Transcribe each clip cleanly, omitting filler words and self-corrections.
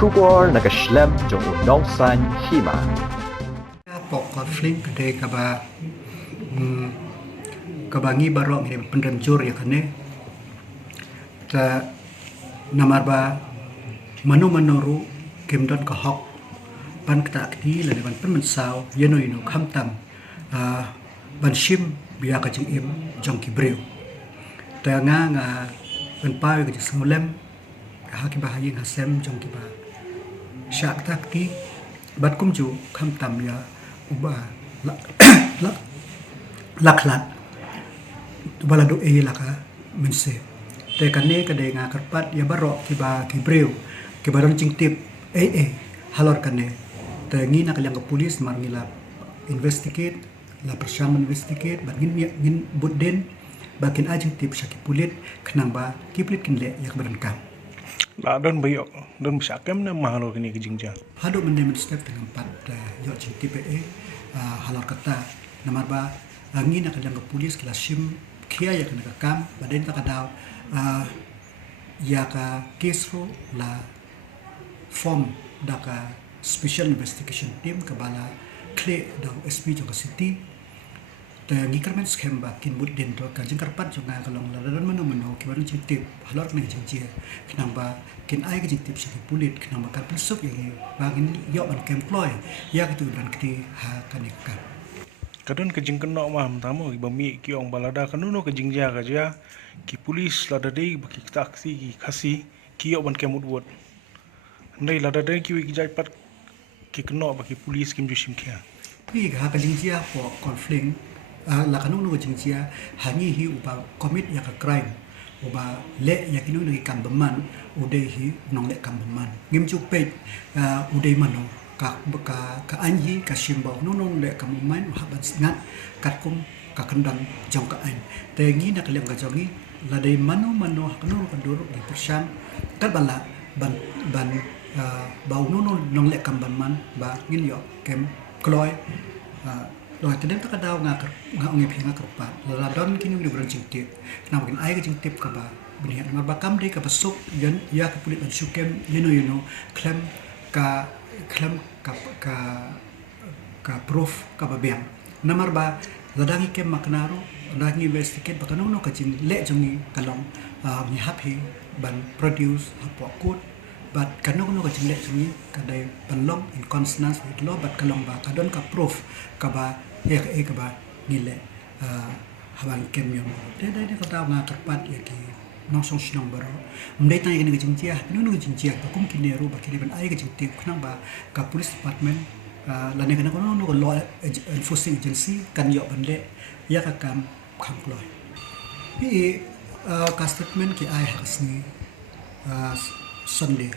Shubor nakaslem jong unongsan hima. Pok konflik gede kabangi barok ini pendancur ya kane ta namarba manu kemdon ka hok ban kta akti la ban penmensau yeno khamtam ban shim biya ka im jong kibreu ta nga ban pai ka smulem ha ki bahaying hasem jong kiba syak takti bat kumju khamtam ya uba laklat balado e laka mense te kane kade nga karpat ya barok kiba kibreu kibaron cingtip halor kane te ngina kalyang ke pulis mar ngila investigate la persyam investigate bat ngin budden bakin ajing tip syaki pulit kenang ba kiplit kinle yak berankam la don bayok don syakam na mahalo kini kejingja hado mende step dengan pat yo cingtip halor kata namar ba ngina kalyang ke pulis kila sim kia ya kena kam baden tak ada ya ka kesro la form daka special investigation team kabala kle da SP joka city ta ngikarmen scam ba kin bud den to ka jingkar pat jonga kalong la dan mano kibaru citip halor kena jingjia kenamba kin ai ka jintip saki pulit kenamba kan pesuk yang bagin yo ban kem ploy ya kitu dan kiti ha kanikkan kadon kejing kena maham tamu bami ki ong balada kanuno kejing ja kaja ki pulis lada dei baki taksi ki khasi ki yo ban kemut wot ndai lada dei ki wi jai pat ki kena baki pulis kim jusim kya pi ga kejing ja po konflik la kanuno kejing ja hangi hi uba commit ya ka crime uba le ya kinu ngi kam beman udai hi nong le kam beman ngim chu pe udai mano ka anji ka simbau nunung le kamu main haban ngat katkum ka kendang jong ka an te ngi na kalem ka jongi la dei mano kanu kan duru di persyam kat bala ban bau nunung nong le kam ban man ba ngin yo kem kloy lo teden tak daw nga ongi phinga kerpa la don kini di berang cingtip na mungkin ai ka cingtip ka ba beniat mar bakam de ka besuk yan ya ka pulit ban sukem yeno klem ka proof ka babiang namar ba ladangi kem maknaro ladangi investigate baka no kacin le jongi kalong ni happy ban produce hapo kut but kanu kacin le jongi kadai panlong in consonance with law but kalong ba kadon ka proof ka ba ka ba nile habang kem yom dai ka taw nga karpat ya ki nong song sinong baro mdai tang kini kejingtia nunu kejingtia bakum kineru bakini ban ai kejingtia kunang ba ka police department lane kana kono no law enforcing agency kan yo bande ya ka kam ploy pi ka statement ki ai hasni sunday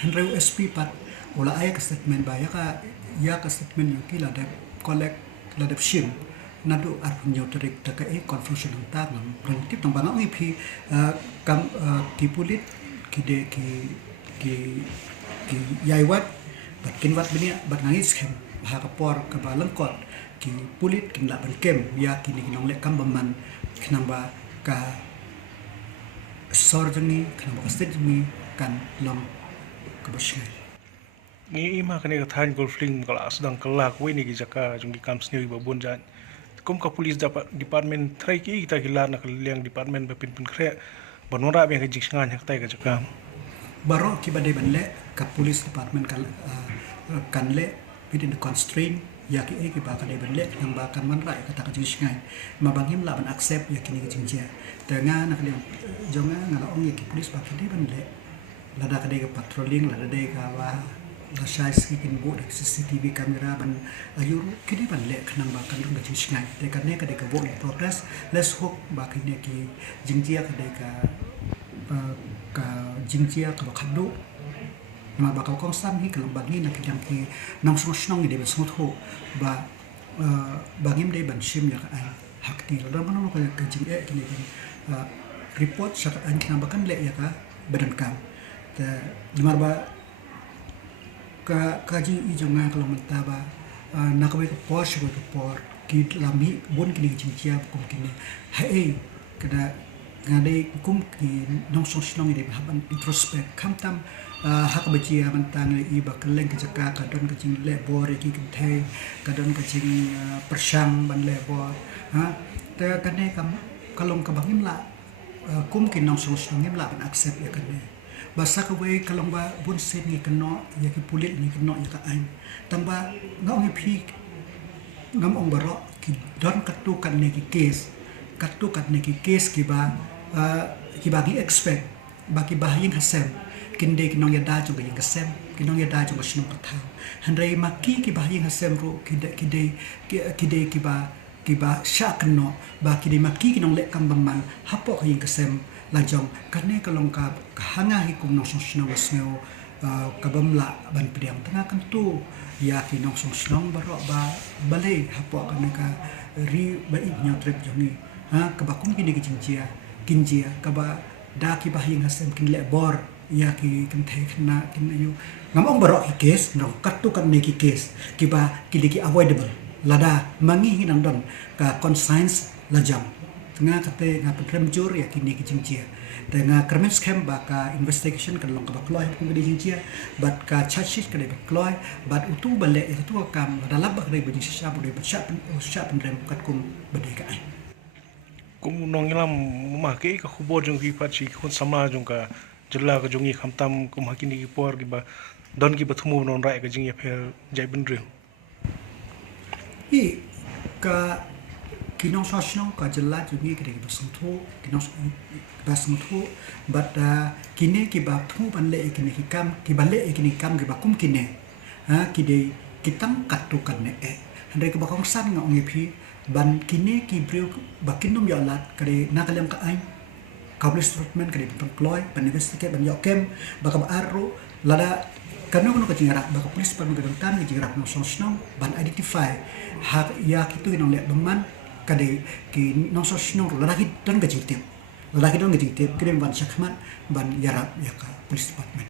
henry SP pat ola ai ka statement ba ya ka statement yo ki la de collect la de shim nado arpunyo terik taka confusion ang tangan berhenti tang banga pi kam ki pulit ki de ki yaiwat bat kinwat bini bat ngis kem ha kapor ka balengkot ki pulit kin la ban kem ya kini kinong le kam baman kinamba ka sorjani kinamba ka stejmi kan long ka bashay ni ima kane ka than golfling kala sedang kelak we ni jaka jungki kam sni babon jan kum ka pulis dapat department trai ki kita gila nak liang department bepin pun kre banora be ka jiksangan hak tai ka jaka baro ki bade banle ka police department kan le within the constraint ya ki ba ka de banle nang ba kan man rai kata ka jiksangan mabangim la ban accept ya kini jingjia tenga nak liang jonga ngala ong ki police ba ki de banle lada ka de ka patrolling lada de ka wa la sai skikin bo CCTV kamera ban ayuru kini ban le khnang ba kan dong ga chingai te kan ne ka de ka bo in progress let's hope ba kini ki jingjia ka de ka jingjia ka ba khadu ma ba ka kong sam hi kalang bangi na kidang ki nang snong ni de ba smut ho ba bangim de ban shim ya ka ai hakti la ban no ka jing kini report sa an kina ba kan le ya ka badan kam te limar ba kaji ijonga kalau mentaba nakawe ko por shiko ko por ki lami bon kini jinjia kum kini hai kada ngade kum ki nong song sinong ide haban introspect kamtam hak bejia mentang iba keleng kejaka kadon kecing lebor iki kenthe kadon kecing persyang ban lebor ha te kane kam kalong kabangim la kum kin nong song ngim la ban accept ya kane basa ka we kalong ba bun sen ni keno ya ki pulit ni keno ya ka ain tamba ngong phi ngam ong baro ki don katukan ni ki case katukan ni ki case ki ba gi expect ba ki bahing hasem kinde kinong ya da juga yang kesem kinong ya da juga sinong katau handai maki ki bahing hasem ro kide ki ba syak no ba kide maki kinong le kambaman hapo yang kesem lajong karne kalong ka hanga hikum no sinong wasmeo kabamla ban pediang tengah kentu ya kinong sinong baro ba balai hapo kana ka ri ba ibnya trip jongi ha kabakum kini kinjia kaba da ki bahing hasem kin le bor ya ki kenthe kena kin ayu ngamong barok ki case no katu kan ne ki case ki ba ki diki avoidable lada mangi hinang don ka conscience lajam tengah kate nga program jur ya ki ne ki jingcia tengah criminal scam ba ka investigation kan long ka bakloy kun di jingcia bat ka charge sheet ka de bakloy bat utu bale itu kam dalam ba de bajing sya bu de sya pendrem kat kum bade ka ai kum nong ilam make ka khubo jong ki pachi khun sama jong ka jela ka jongi khamtam kum hakini ki por ki ba don ki bathumu non rai ka jing ya pher jai bin re hi ka kinong sosno ka jela jongi ka de basuthu kinong basuthu but kine ki ba thu ban le kine ki kam ki ban le kine kam ki ba kum kine ha ki de kitang katukan ne handai ka ba kong san ngong phi ban kine ki brio ba kinom ya lat ka de nakalem ka ai Kablis treatment kadi employ ban investigate ban yokem baka arro lada kanu kuno kacingara baka polis pan gadangtan kacingara no sosno ban identify hak ya kitu inong le beman kadi ki no sosno lada ki don kacingtip kidi ban sakmat ban yarap ya ka polis department